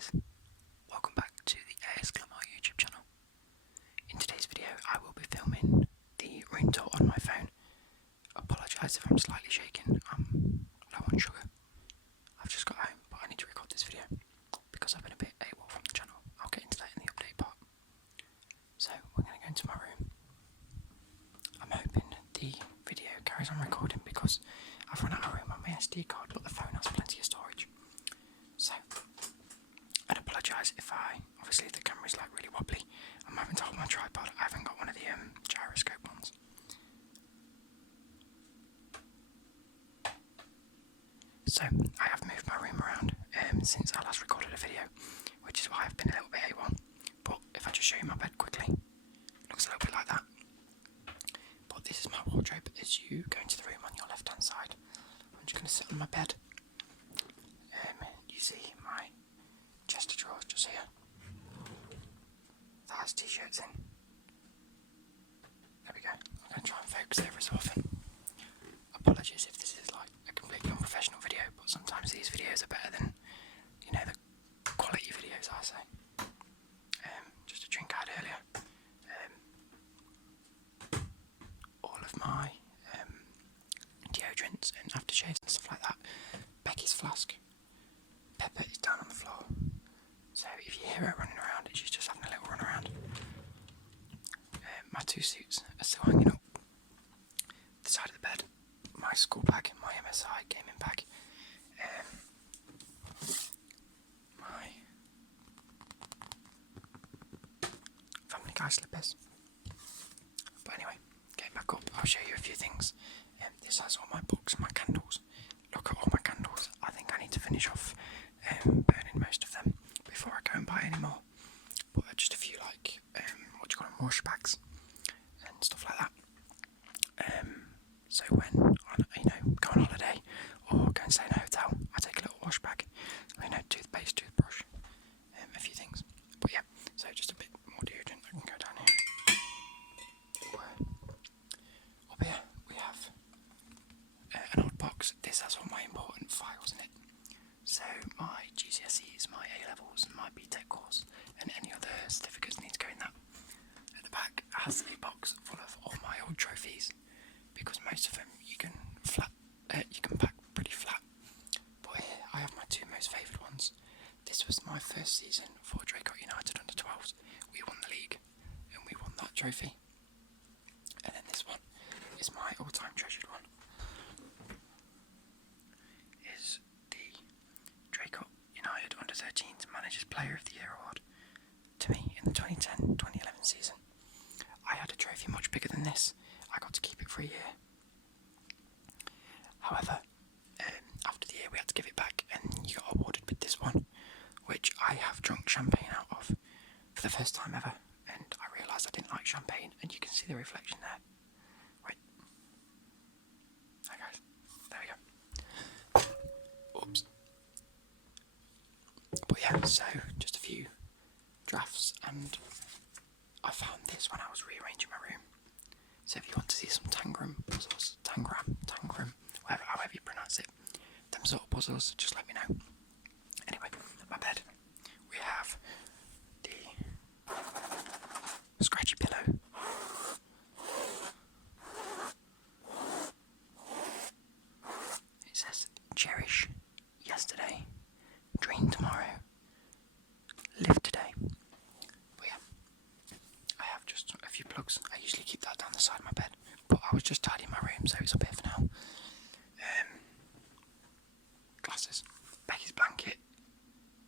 guys, welcome back to the AS Glamour YouTube channel. In today's video I will be filming the room tour on my phone. Apologise if I'm slightly shaking, I'm low on sugar. I've just got home but I need to record this video because I've been a bit AWOL from the channel. I'll get into that in the update part. So we're going to go into my room. I'm hoping the video carries on recording because I've run out of room on my SD card but the phone has plenty of storage. So I'd apologise if obviously the camera's like really wobbly. I'm having to hold my tripod. I haven't got one of the gyroscope ones. So I have moved my room around since I last recorded a video, which is why I've been a little bit A1. But if I just show you my bed quickly, it looks a little bit like that. But this is my wardrobe as you go into the room on your left hand side. I'm just going to sit on my bed. You see my chest of drawers just here. That has t-shirts in. There we go. I'm going to try and focus every so often. Apologies if this is like a completely unprofessional video, but sometimes these videos are better than, you know, the quality videos I say. Just a drink I had earlier. All of my deodorants and aftershaves and stuff like that. Becky's flask. Pepper is down on the floor. So if you hear her running around, she's just having a little run around. My two suits are still hanging up the side of the bed. My school bag, my MSI gaming bag, my Family Guy slippers. But anyway, getting back up, I'll show you a few things. This has all my books, my candles. Look at all my candles. I think I need to finish off burning most of them before I go and buy any more. But just a few like wash bags and stuff like that. So when I go on holiday or go and stay in a hotel, I take a little wash bag, toothpaste, toothbrush, a few things. But yeah, so just a bit more deodorant. I can go down here. Up here we have an old box. This has all my important files in it. So my GCSEs, my A-levels, and my BTEC course, and any other certificates need to go in that. At the back has a box full of all my old trophies, because most of them you can pack pretty flat. But here I have my two most favoured ones. This was my first season for Draycote United under 12s. We won the league and we won that trophy. And then this one is my all-time treasured one. Is the Draycote United under 13s Managers Player of the Year award. To me, in the 2010-2011 season, I had a trophy much bigger than this. I got to keep it for a year. However, after the year we had to give it back and you got awarded with this one, which I have drunk champagne out of for the first time ever, and I realised I didn't like champagne, and you can see the reflection there. Wait. Hi guys. There we go. Oops. But yeah, so just a few drafts, and I found this when I was rearranging my room. So if you want to see some Tangram puzzles, Tangram, however you pronounce it, them sort of puzzles, just let me know. Anyway, my bed. We have the scratchy pillow. It says, cherish yesterday, dream tomorrow, live today. But yeah, I have just a few plugs. I usually keep that down the side of my bed, but I was just tidying my room, so it's up here for now. Glasses, Becky's blanket,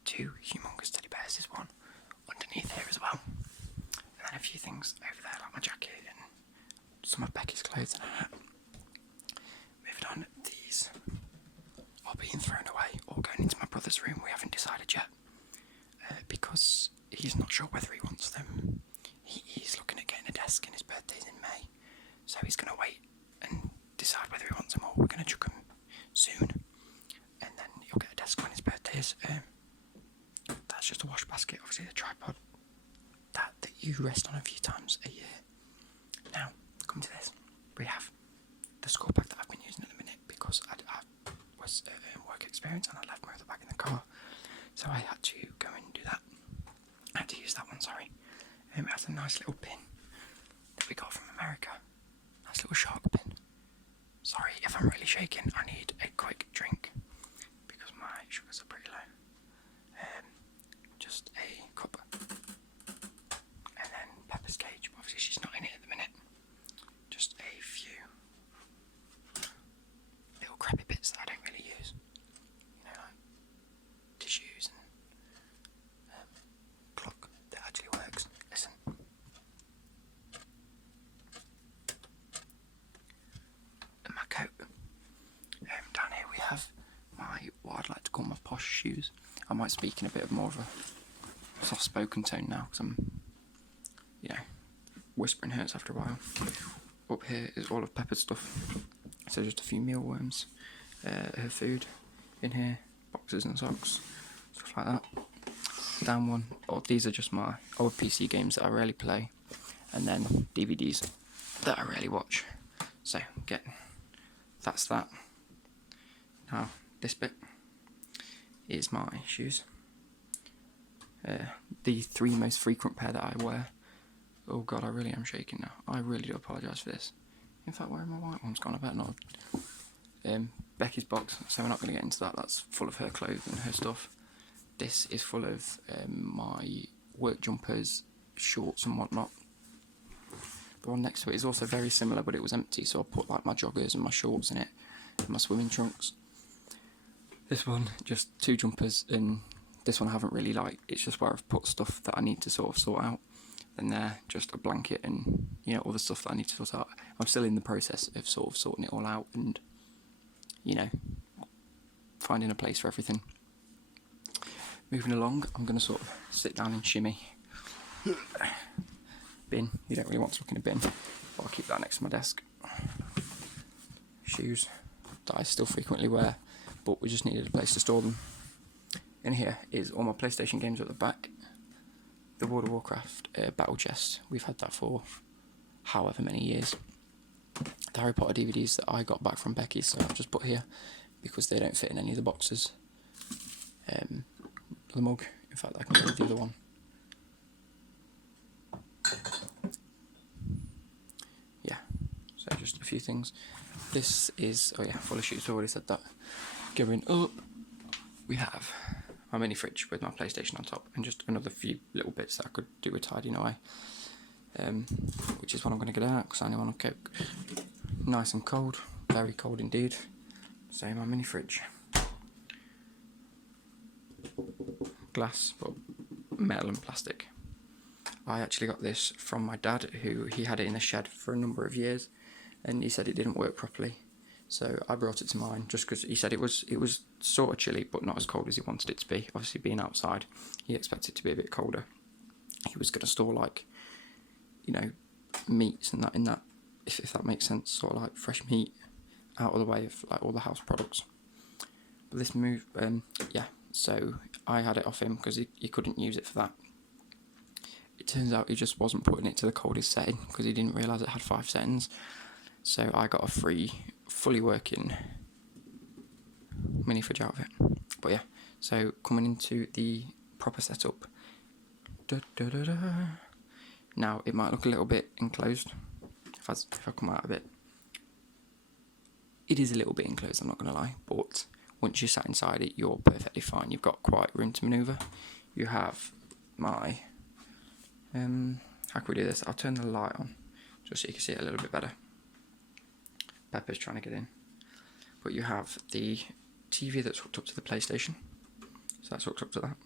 two humongous teddy bears, there's one underneath here as well, and then a few things over there like my jacket and some of Becky's clothes and a hat. Moving on, these are being thrown away or going into my brother's room. We haven't decided yet, because he's not sure whether he wants them. He's looking at getting a desk, and his birthday's in May, so he's going to wait and decide whether he wants them, or we're going to chuck them soon, and then he'll get a desk when his birthday is. That's just a wash basket, obviously the tripod that you rest on a few times a year. Now, come to this. We have the school bag that I've been using at the minute because I was work experience and I left my other bag in the car, so I had to go and do that. I had to use that one, sorry. It has a nice little pin that we got from America. Nice little shark pin. Sorry if I'm really shaking, I need a quick drink because my sugars are pretty low. Just a cup. And then Pepper's cage, obviously she's not in it at the minute. Just a few little crappy bits that I don't really use. You know, like tissues and clock that actually works. Listen. And my coat. Down here we have what I'd like to call my posh shoes. I might speak in a bit more of a soft-spoken tone now because I'm, you know, whispering hurts after a while. Up here is all of Pepper's stuff. So just a few mealworms, her food in here, boxes and socks, stuff like that. Down one, these are just my old PC games that I rarely play, and then DVDs that I rarely watch. So that's that. Now this bit is my shoes. The 3 most frequent pair that I wear. Oh god, I really am shaking now. I really do apologise for this. In fact, where my white one's gone? I better not. Becky's box, so we're not going to get into that. That's full of her clothes and her stuff. This is full of my work jumpers, shorts and whatnot. The one next to it is also very similar, but it was empty, so I put like my joggers and my shorts in it, and my swimming trunks. This one, just 2 jumpers, and this one I haven't really it's just where I've put stuff that I need to sort of sort out. And there, just a blanket and, you know, all the stuff that I need to sort out. I'm still in the process of sort of sorting it all out and, you know, finding a place for everything. Moving along, I'm going to sort of sit down and shimmy. Bin, you don't really want to look in a bin, but I'll keep that next to my desk. Shoes that I still frequently wear, but we just needed a place to store them. In here is all my PlayStation games at the back. The World of Warcraft battle chest, we've had that for however many years. The Harry Potter DVDs that I got back from Becky, so I've just put here because they don't fit in any of the boxes. The mug, in fact I can go with the other one. Yeah, so just a few things. This is, oh yeah, full of shoes, I've already said that. Going up, we have my mini fridge with my PlayStation on top, and just another few little bits that I could do with tidying away, which is what I'm going to get out because I only want to cook. Nice and cold, very cold indeed. So my mini fridge, glass, but metal and plastic. I actually got this from my dad, who he had it in the shed for a number of years, and he said it didn't work properly. So I brought it to mine just because he said it was sort of chilly, but not as cold as he wanted it to be. Obviously, being outside, he expected it to be a bit colder. He was going to store, like, you know, meats and that in that, if that makes sense, sort of like fresh meat out of the way of like all the house products. But this move, yeah. So I had it off him because he couldn't use it for that. It turns out he just wasn't putting it to the coldest setting because he didn't realise it had 5 settings. So I got a free, fully working mini fridge out of it. But yeah, so coming into the proper setup. Now it might look a little bit enclosed if I come out of it. It is a little bit enclosed, I'm not going to lie, but once you're sat inside it, you're perfectly fine. You've got quite room to manoeuvre. You have my, how can we do this? I'll turn the light on just so you can see it a little bit better. Pepper's trying to get in. But you have the TV that's hooked up to the PlayStation, so that's hooked up to that.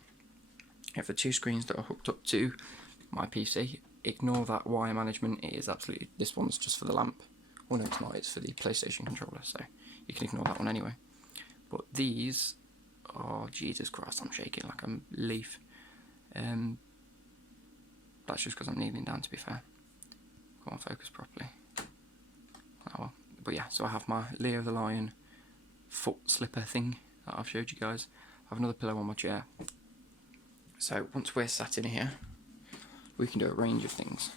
You have the 2 screens that are hooked up to my PC. Ignore that wire management, it is absolutely, this one's just for the lamp. Well, no, it's not, it's for the PlayStation controller, so you can ignore that one anyway. But these, oh Jesus Christ, I'm shaking like a leaf. That's just because I'm kneeling down, to be fair. Come on, focus properly. Oh well. But yeah, so I have my Leo the Lion foot slipper thing that I've showed you guys. I have another pillow on my chair. So once we're sat in here, we can do a range of things.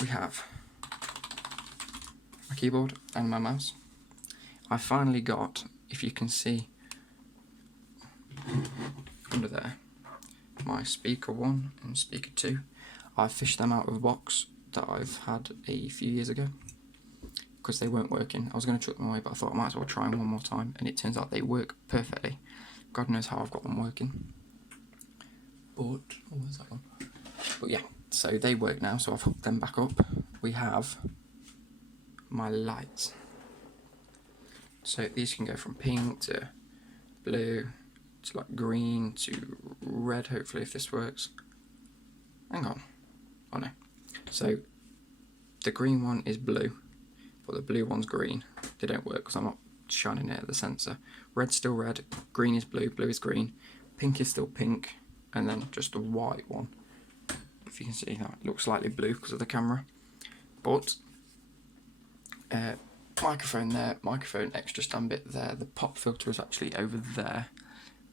We have my keyboard and my mouse. I finally got, if you can see, under there, my speaker 1 and speaker 2, I fished them out of a box that I've had a few years ago because they weren't working. I was going to chuck them away, but I thought I might as well try them one more time, and it turns out they work perfectly. God knows how I've got them working. But, where's that one? But yeah, so they work now, so I've hooked them back up. We have my lights. So these can go from pink to blue to like green to red, hopefully, if this works. Hang on. Oh no. So the green one is blue, but the blue one's green. They don't work because I'm not shining it at the sensor. Red's still red, green is blue, blue is green, pink is still pink, and then just the white one. If you can see that, it looks slightly blue because of the camera. But microphone there, microphone extra stand bit there. The pop filter is actually over there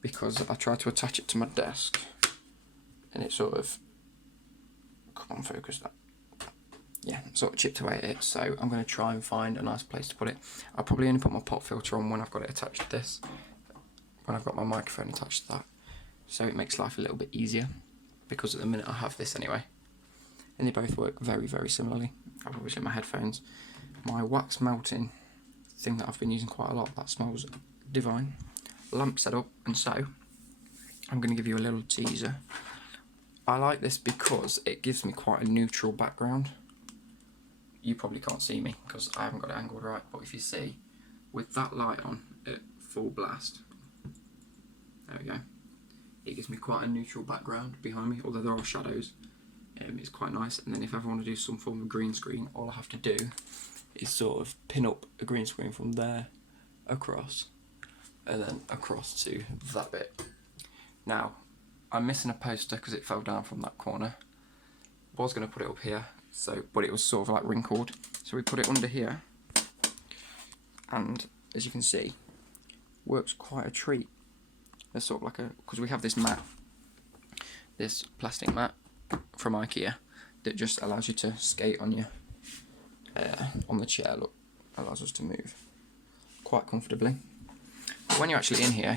because I tried to attach it to my desk and it sort of, come on, focus that. Yeah, sort of chipped away at it, so I'm going to try and find a nice place to put it. I'll probably only put my pop filter on when I've got it attached to this, when I've got my microphone attached to that, so it makes life a little bit easier, because at the minute I have this anyway, and they both work very, very similarly. I've obviously my headphones, my wax melting thing that I've been using quite a lot, that smells divine, lamp setup, and so I'm going to give you a little teaser. I like this because it gives me quite a neutral background. You probably can't see me because I haven't got it angled right, but if you see, with that light on at full blast, there we go, it gives me quite a neutral background behind me, although there are shadows. It's quite nice, and then if I ever want to do some form of green screen, all I have to do is sort of pin up a green screen from there across, and then across to that bit. Now, I'm missing a poster because it fell down from that corner. I was going to put it up here, but it was sort of like wrinkled, so we put it under here, and as you can see, works quite a treat. There's sort of like because we have this mat, this plastic mat from IKEA that just allows you to skate on your on the chair. Look, allows us to move quite comfortably. But when you're actually in here,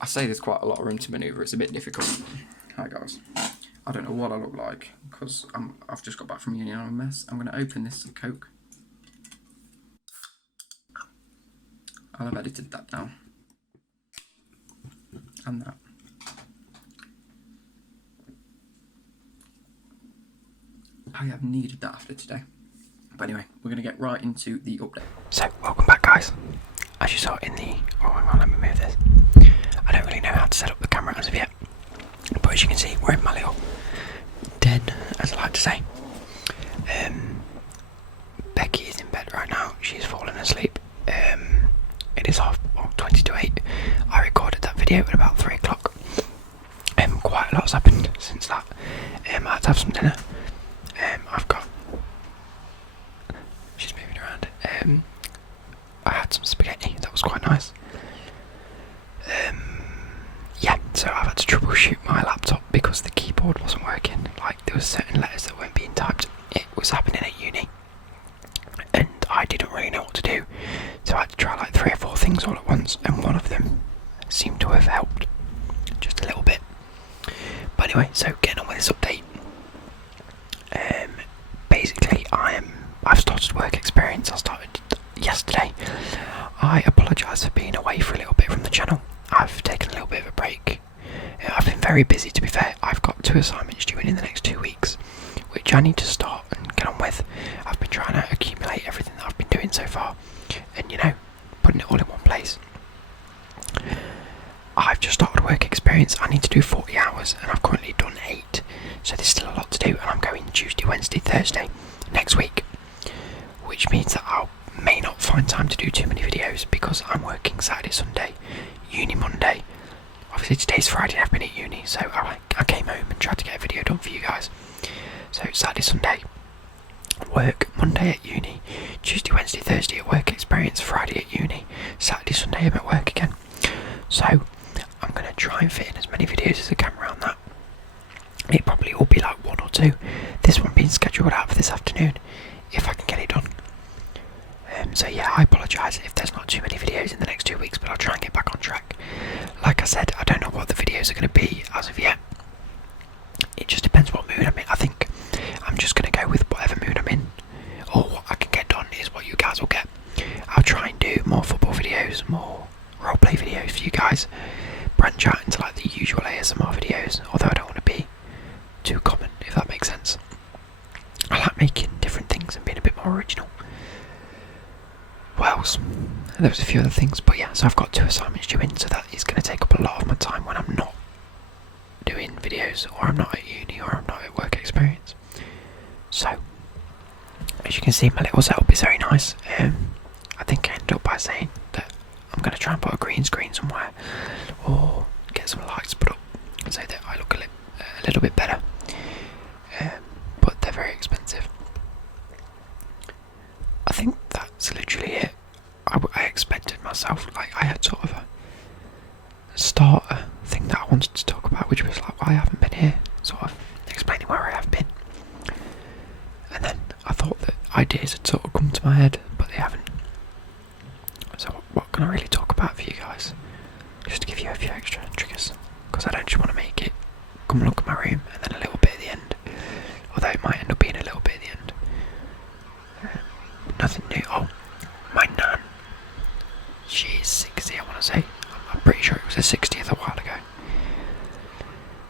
I say there's quite a lot of room to manoeuvre. It's a bit difficult. Hi guys. I don't know what I look like because I've just got back from uni and I'm a mess. I'm going to open this Coke. I'll have edited that now. And that. I have needed that after today. But anyway, we're going to get right into the update. So, welcome back guys. As you saw in the... Oh, hang on, let me move this. I don't really know how to set up the camera as of yet. But as you can see, we're in my little den, as I like to say. Becky is in bed right now. She's fallen asleep. It is 20 to 8. I recorded that video at about 3 o'clock. Quite a lot's happened since that. I had to have some dinner. I've got... She's moving around. I had some spaghetti. That was quite nice. Yeah, so I've had to troubleshoot my laptop because the keyboard wasn't working. Like, there were certain letters that weren't being typed. It was happening at uni, and I didn't really know what to do, so I had to try like 3 or 4 things all at once, and one of them seemed to have helped just a little bit. But anyway, so getting on with this update. Basically, I've started work experience. I started yesterday. I apologise for being away for a little bit from the channel. I've taken a little bit of a break. I've been very busy, to be fair. I've got 2 assignments due in the next 2 weeks, which I need to start and get on with. I've been trying to accumulate everything that I've been doing so far and, you know, putting it all in one place. I've just started work experience. I need to do 40 hours and I've currently done 8, so there's still a lot to do, and I'm going Tuesday, Wednesday, Thursday next week, which means that I may not find time to do too many videos because I'm working Saturday, Sunday, uni Monday. Obviously today's Friday and I've been at uni, so I came home and tried to get a video done for you guys. So Saturday, Sunday, work, Monday at uni, Tuesday, Wednesday, Thursday at work experience, Friday at uni, Saturday, Sunday I'm at work again. So I'm going to try and fit in as many videos as I can around that. It probably will be like 1 or 2. This one being scheduled out for this afternoon, if I can get it done. So yeah, I apologise if there's not too many videos in the next 2 weeks, but I'll try and get back on track. Like I said, I don't know videos are going to be as of yet. It just depends what mood I'm in. I think I'm just going to go with whatever mood I'm in, or what I can get done is what you guys will get. I'll try and do more football videos, more roleplay videos for you guys, branch out into like the usual ASMR videos, although I don't want to be too common, if that makes sense. I like making different things and being a bit more original. What else? There was a few other things, but yeah, so I've got 2 assignments due in, so that is going to take up a lot of my time when I'm not doing videos, or I'm not at uni, or I'm not at work experience. So, as you can see, my little setup is very nice. I think I ended up by saying that I'm going to try and put a green screen somewhere, or get some lights put up, so that I look a little bit better. But they're very expensive. I think that's literally it. I expected myself, like, I had sort of a starter thing that I wanted to talk about, which was like why I haven't been here, sort of explaining where I have been. And then I thought that ideas had sort of come to my head, but they haven't. So what can I really talk about for you guys? Just to give you a few extra triggers, because I don't just want to make it come and look at my room and then a little bit at the end, although it might end up being a little bit at the end. Nothing new. Oh, my nan. She's 60, I want to say. I'm pretty sure it was her 60th a while ago.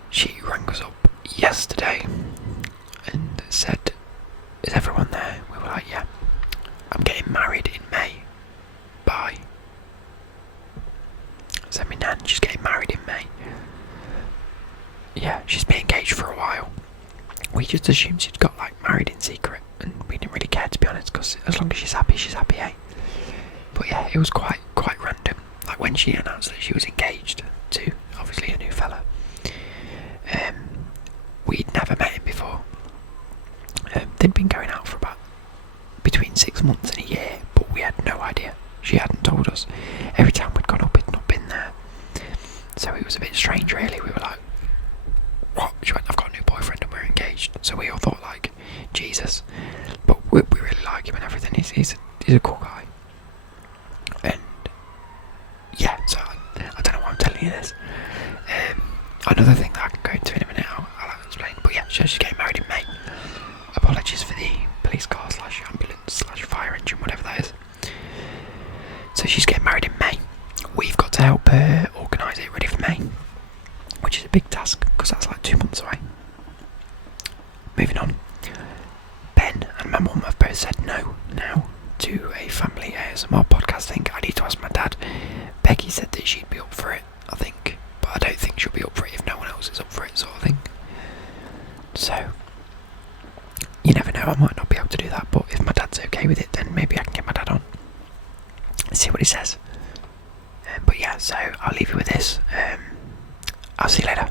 She rang us up yesterday and said, "Is everyone there?" We were like, "Yeah. I'm getting married in May. Bye." So my nan, she's getting married in May. Yeah, she's been engaged for a while. We just assumed she'd got like married in secret, and we didn't really care, to be honest, because as long as she's happy, eh? But yeah, it was quite random. Like when she announced that she was engaged to obviously a new fella. We'd never met him before. They'd been going out for about between 6 months and a year, but we had no idea. She hadn't told us. Every time we'd gone up, he'd not been there. So it was a bit strange, really. We were like, "What?" She went, "I've got a new boyfriend and we're engaged." So we all thought, like, Jesus. But we really like him and everything. He's a cool guy. And yeah, so I don't know why I'm telling you this. Another thing that I can go into in a minute, I'll explain. But yeah, she's getting married in May. Apologies for the police car / ambulance / fire engine, whatever that is. So she's getting married in May. We've got to help her organise it ready for May, which is a big task because that's like 2 months away. Moving on. Ben and my mum have both said no now to a family ASMR podcast thing. I need to ask my dad. Becky said that she'd be up for it, I think, but I don't think she'll be up for it if no one else is up for it, sort of thing. So, you never know, I might not be able to do that, but if my dad's okay with it, then maybe I can get my dad on and see what he says. But yeah, so I'll leave you with this. I'll see you later.